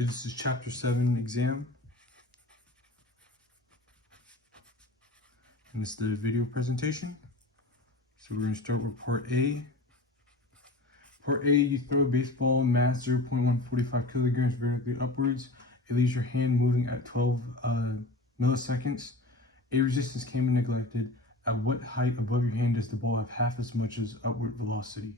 Okay, this is chapter 7 exam. And this is the video presentation. So we're going to start with part A. Part A, you throw a baseball, mass 0.145 kilograms vertically upwards. It leaves your hand moving at 12 milliseconds. A resistance came and neglected. At what height above your hand does the ball have half as much as upward velocity?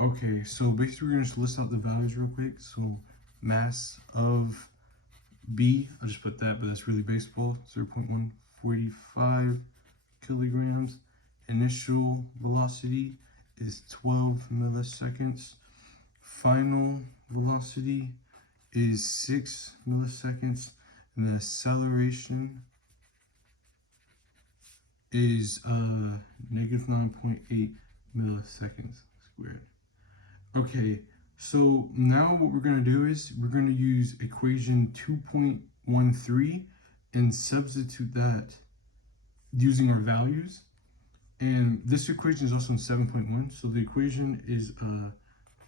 Okay, so basically we're going to just list out the values real quick. So mass of B, I'll just put that, but that's really baseball, 0.145 kilograms. Initial velocity is 12 milliseconds. Final velocity is 6 milliseconds. And the acceleration is negative 9.8 milliseconds squared. Okay, so now what we're going to do is we're going to use equation 2.13 and substitute that using our values. And this equation is also in 7.1. So the equation is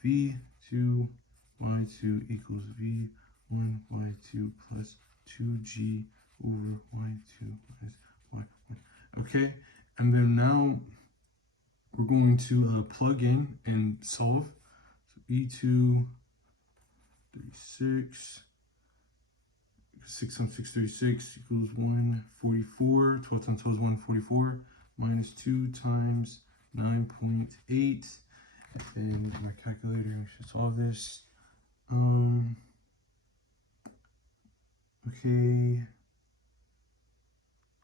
V2 y2 equals V1 y2 plus 2g over y2 minus y1. Okay, and then now we're going to plug in and solve. So E2 36, 6 times 6 36 equals 144. 12 times 12 is 144 minus 2 times 9.8. And my calculator, I should solve this. Okay.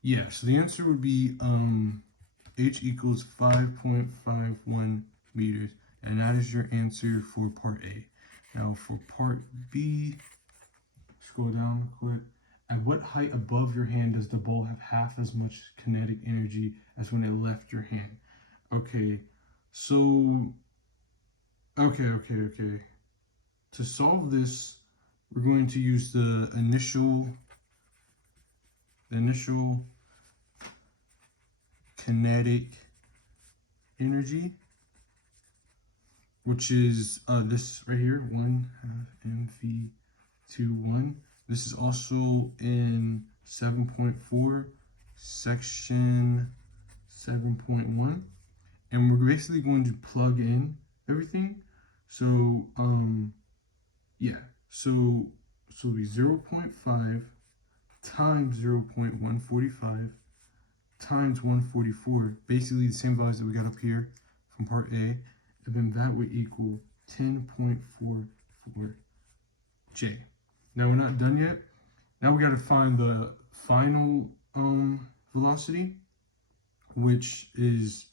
Yeah, so the answer would be H equals 5.51 meters. And that is your answer for part A. Now for part B, scroll down quick. At what height above your hand does the ball have half as much kinetic energy as when it left your hand? Okay, so, okay. To solve this, we're going to use the initial kinetic energy, which is this right here, 1/2 mv/1. This is also in 7.4, section 7.1. And we're basically going to plug in everything. So, yeah. So it'll be 0.5 times 0.145 times 144. Basically the same values that we got up here from part A. And then that would equal 10.44 J. Now we're not done yet. Now we got to find the final velocity, which is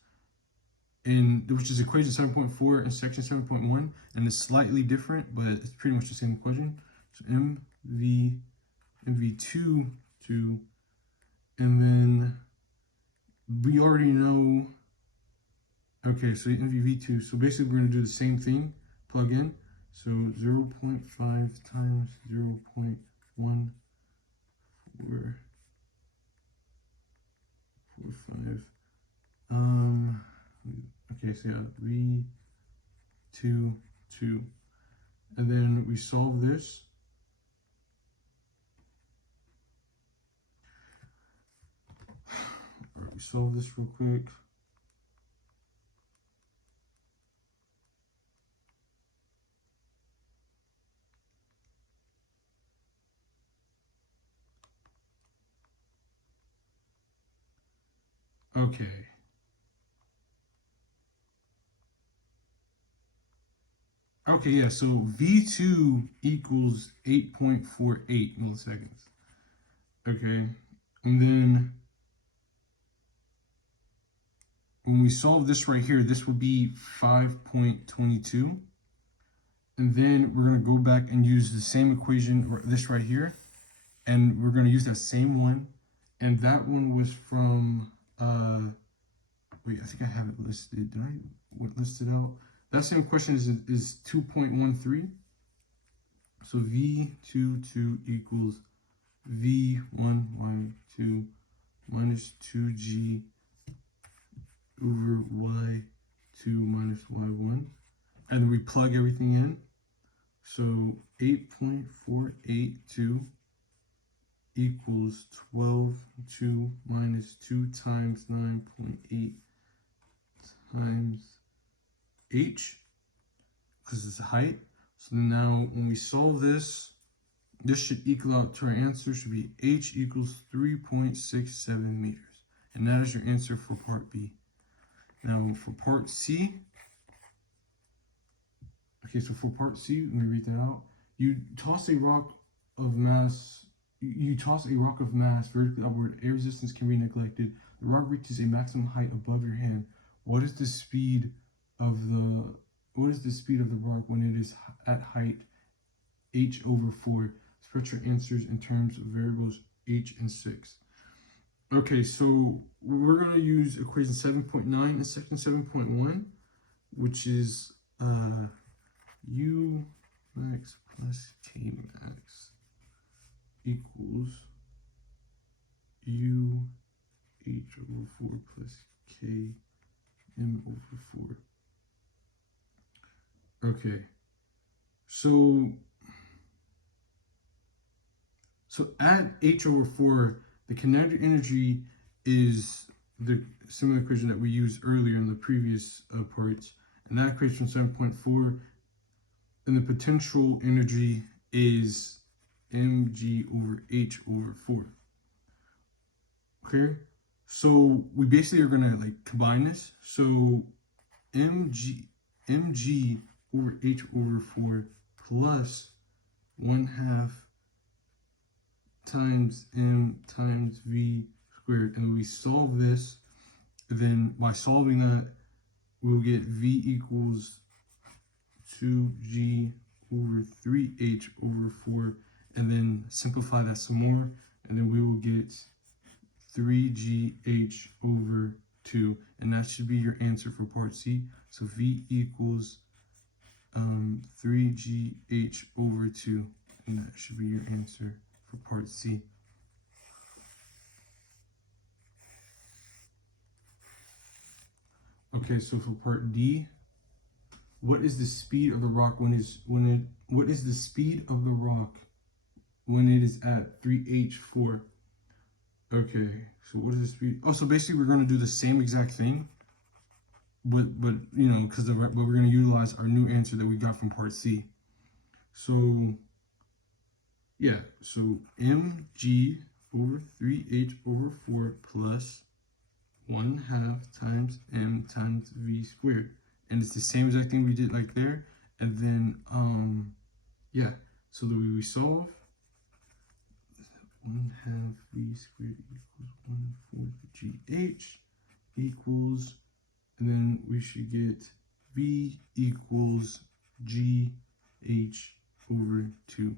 equation 7.4 and section 7.1, and it's slightly different, but it's pretty much the same equation. So mv2 and then we already know. Okay, so mv2. So basically we're going to do the same thing, plug in. So 0.5 times 0.145. Okay, so yeah, V2, 2. And then we solve this. All right, we solve this real quick. Okay. Okay, yeah, so V2 equals 8.48 milliseconds. Okay, and then when we solve this right here, this will be 5.22. And then we're going to go back and use the same equation, or this right here. And we're going to use that same one. And that one was from, wait, I think I have it listed. Did I list it out? That same question is 2.13. So V22 equals V1y2 minus 2g over y2 minus y1. And we plug everything in. So 8.482 equals 12.2 minus 2 times 9.8 times h, because it's height. So now when we solve this, this should equal out to our answer, should be h equals 3.67 meters. And that is your answer for part B. Now for part C, okay, so for part C, let me read that out. You toss a rock of mass vertically upward. Air resistance can be neglected. The rock reaches a maximum height above your hand. What is the speed of the rock when it is at height h/4? Express your answers in terms of variables h and 6. Okay, so we're going to use equation 7.9 and section 7.1, which is u max plus k max equals u h/4 plus k m/4. Okay, so at h/4, the kinetic energy is the similar equation that we used earlier in the previous parts, and that equation 7.4, and the potential energy is mg/h/4. Okay, so we basically are gonna like combine this. So mg/h/4 plus 1/2 times m times v squared, and when we solve this, then by solving that, we'll get v equals 2g/3h/4, and then simplify that some more, and then we will get 3gh/2, and that should be your answer for part C. So v equals 3gh/2, and that should be your answer for part C. Okay, so for part D, what is the speed of the rock when it is at 3h/4? Okay, so what is the speed? Oh, so basically we're going to do the same exact thing, but you know, but we're going to utilize our new answer that we got from part C. So yeah, so mg/3h/4 plus 1/2 times m times v squared, and it's the same exact thing we did like there. And then yeah, so the way we solve, 1/2 v squared equals 1/4 gh equals, and then we should get v equals gh/2.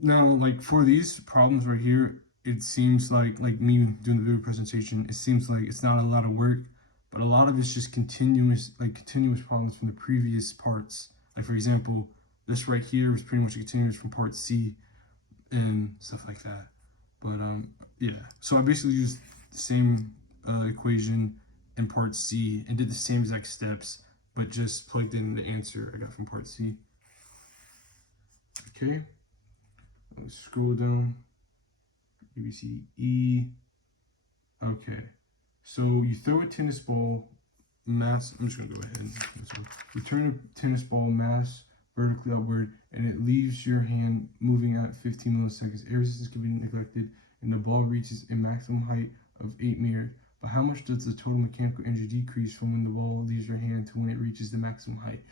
Now, like for these problems right here, it seems like me doing the video presentation, it seems like it's not a lot of work, but a lot of it's just continuous problems from the previous parts. Like for example, this right here is pretty much a continuous from part C and stuff like that. But yeah, so I basically used the same equation in part C and did the same exact steps, but just plugged in the answer I got from part C. Okay, let's scroll down. A, B, C, E. Okay, so you throw a tennis ball mass. I'm just gonna go ahead. Return a tennis ball mass vertically upward, and it leaves your hand moving at 15 milliseconds. Air resistance can be neglected, and the ball reaches a maximum height of 8 meters. But how much does the total mechanical energy decrease from when the ball leaves your hand to when it reaches the maximum height?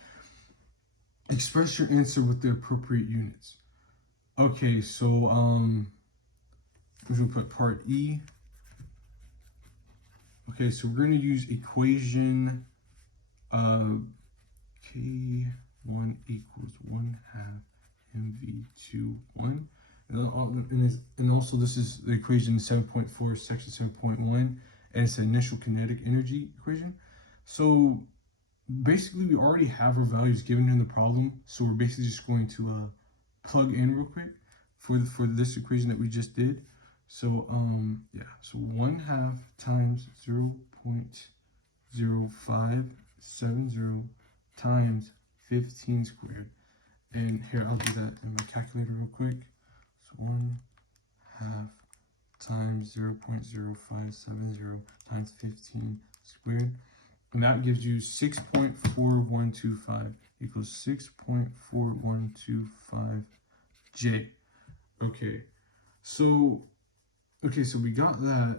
Express your answer with the appropriate units. Okay, so we're gonna put part E. Okay, so we're gonna use equation K1 equals 1/2 mv/1, and also this is the equation 7.4 section 7.1, and it's an initial kinetic energy equation. So basically we already have our values given in the problem, so we're basically just going to plug in real quick for this equation that we just did. So yeah, so 1/2 times 0.0570 times 15 squared. And here, I'll do that in my calculator real quick. So 1/2 times 0.0570 times 15 squared. And that gives you 6.4125 equals 6.4125 J. Okay, so we got that.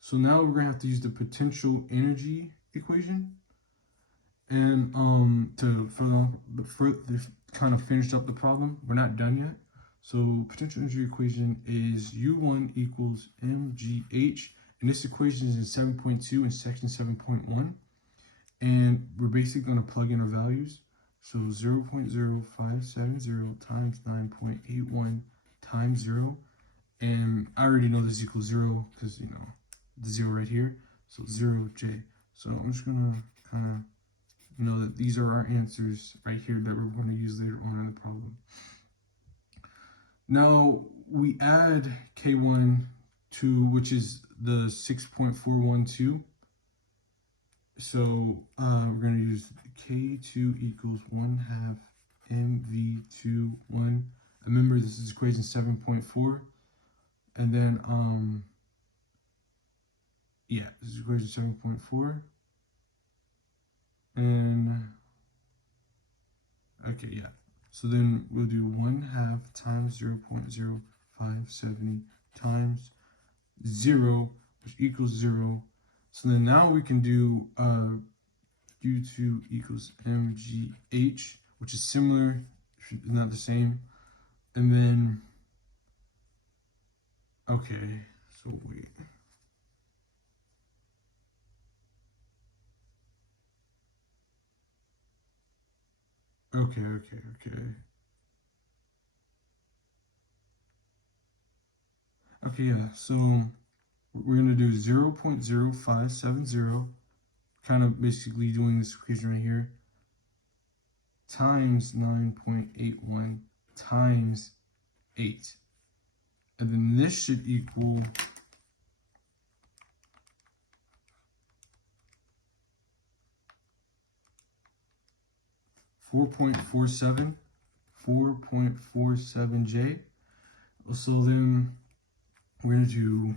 So now we're gonna have to use the potential energy equation, and to kind of finish up the problem. We're not done yet. So potential energy equation is U1 equals mgh, and this equation is in 7.2 in section 7.1, and we're basically going to plug in our values. So 0.0570 times 9.81 times 0, and I already know this equals 0 because, you know, the 0 right here, so 0J. So I'm just going to kind of know that these are our answers right here that we're going to use later on in the problem. Now we add K1 to, which is the 6.412. So we're going to use K2 equals 1/2 mv21. Remember, this is equation 7.4. And then, yeah, this is equation 7.4. And, okay, yeah. So then we'll do 1/2 times 0.0570 times 0, which equals 0. So then now we can do U2 equals mgh, which is similar, not the same. And then, okay, so wait. Okay. Okay, yeah, so we're going to do 0.0570, kind of basically doing this equation right here, times 9.81 times 8. And then this should equal 4.47 J. So then we're going to do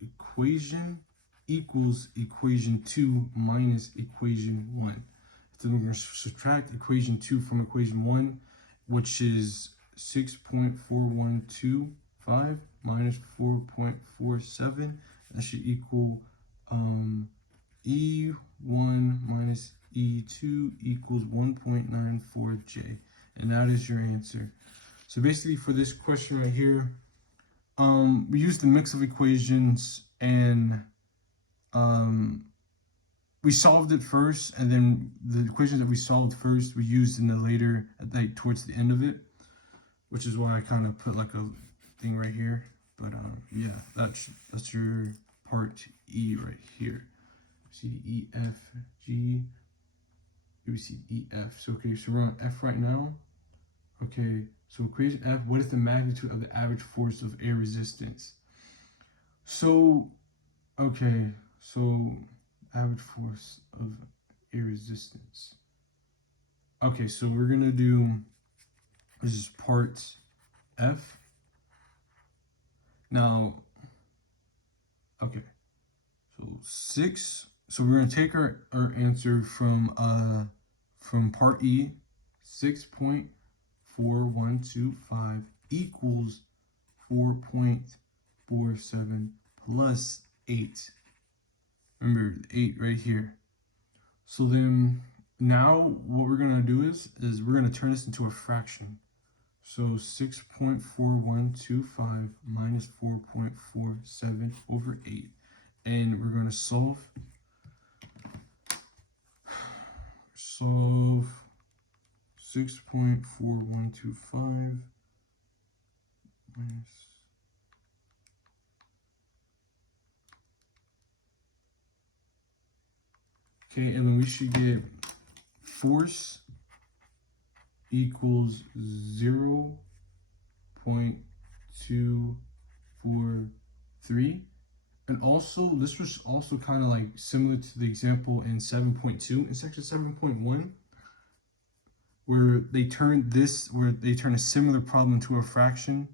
equation equals equation 2 minus equation 1. So we're going to subtract equation 2 from equation 1, which is 6.4125 minus 4.47. That should equal E1 minus E2 equals 1.94 J. And that is your answer. So basically for this question right here, we used the mix of equations, and we solved it first, and then the equations that we solved first we used in the later, like towards the end of it, which is why I kind of put like a thing right here. But yeah, that's your part E right here. See the E, F, G. You see E, F. So okay, so we're on F right now. Okay, so equation F, what is the magnitude of the average force of air resistance? So, okay, so average force of air resistance. Okay, so we're gonna do, this is part F. Now, okay, so 6, so we're gonna take our answer from part E, 6.4125 equals 4.47 plus 8. Remember, 8 right here. So then now what we're going to do is we're going to turn this into a fraction. So 6.4125 minus 4.47 over 8. And we're going to solve 6.4125 minus, okay, and then we should get force equals 0.243. And also, this was also kind of like similar to the example in 7.2. In section 7.1, where they turn a similar problem into a fraction.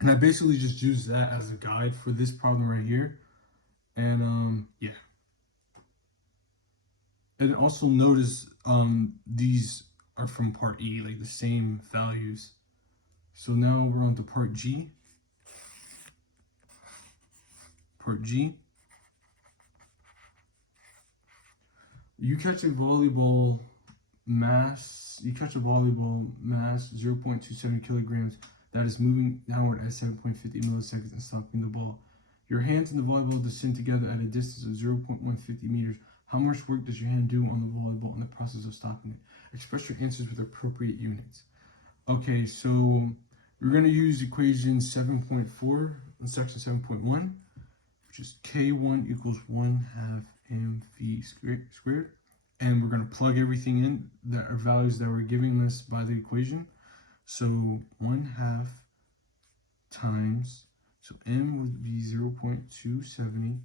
And I basically just use that as a guide for this problem right here. And yeah. And also notice these are from part E, like the same values. So now we're on to part G. Part G. You catch a volleyball mass 0.27 kilograms that is moving downward at 7.50 milliseconds and stopping the ball. Your hands and the volleyball descend together at a distance of 0.150 meters. How much work does your hand do on the volleyball in the process of stopping it? Express your answers with appropriate units. Okay, so we're going to use equation 7.4 in section 7.1, which is K1 equals 1/2 mv squared. And we're going to plug everything in that are values that were given us by the equation. So 1/2 times, so m would be 0.270,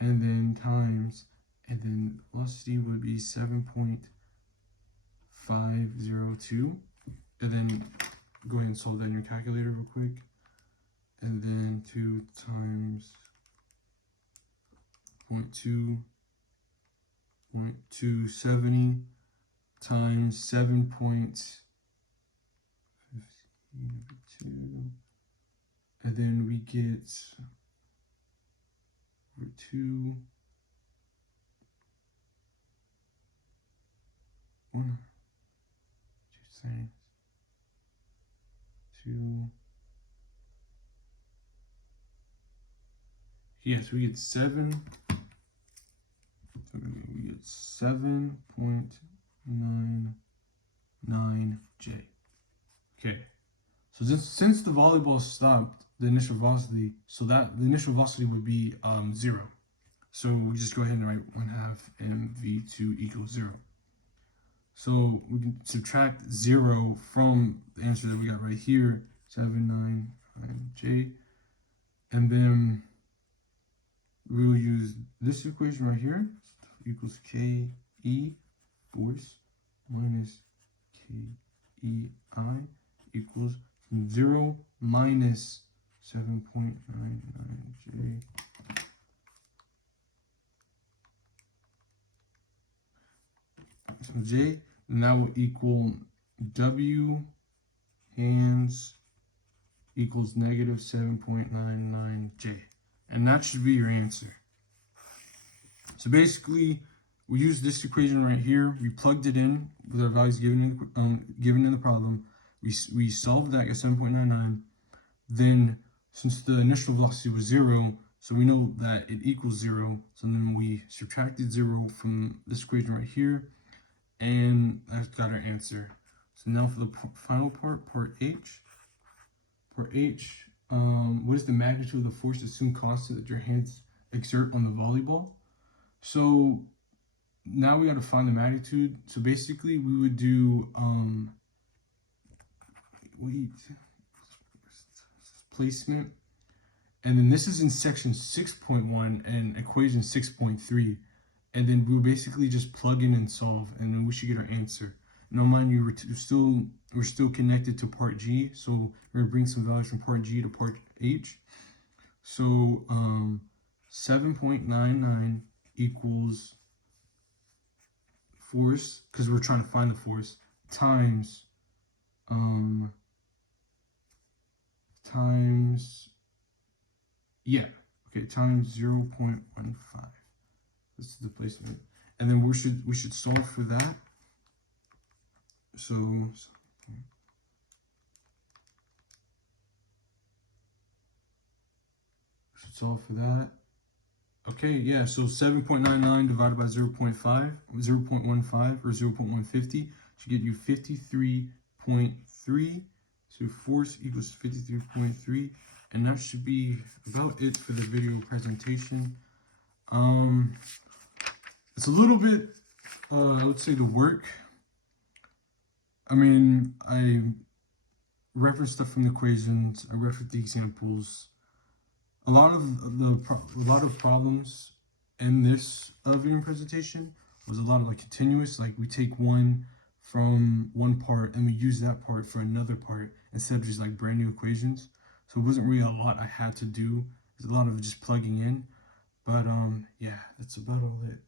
and then times, and then velocity would be 7.502. And then go ahead and solve that in your calculator real quick. And then 2 times 0.270 times 7.52, and then we get over 2 times 2. Yes, we get 7.99J. Okay, so since the volleyball stopped the initial velocity, so that the initial velocity would be 0. So we just go ahead and write 1/2 mv2 equals 0. So we can subtract 0 from the answer that we got right here, 799J, and then we'll use this equation right here, equals KE, force, minus KEI, equals 0 minus 7.99J. So J, and that will equal W hands equals negative 7.99J. And that should be your answer. So basically, we use this equation right here. We plugged it in with our values given in the problem. We solved that at 7.99. Then, since the initial velocity was 0, so we know that it equals 0. So then we subtracted 0 from this equation right here, and that's got our answer. So now for the final part, part H. Part H, what is the magnitude of the force assumed constant that your hands exert on the volleyball? So now we got to find the magnitude. So basically we would do placement, and then this is in section 6.1 and equation 6.3, and then we'll basically just plug in and solve, and then we should get our answer. Now mind you, we're still connected to part G, so we're gonna bring some values from part G to part H. So 7.99 equals force, because we're trying to find the force, times times 0.15. This is the placement, and then we should solve for that. So should solve for that. Okay, yeah, so 7.99 divided by 0.15 or 0.150 should get you 53.3. So force equals 53.3, and that should be about it for the video presentation. It's a little bit, let's say, the work. I mean, I referenced stuff from the equations, I referenced the examples. A lot of problems in this video presentation was a lot of like continuous, like we take one from one part and we used that part for another part instead of just like brand new equations. So it wasn't really a lot I had to do. There's a lot of just plugging in. But yeah, that's about all it.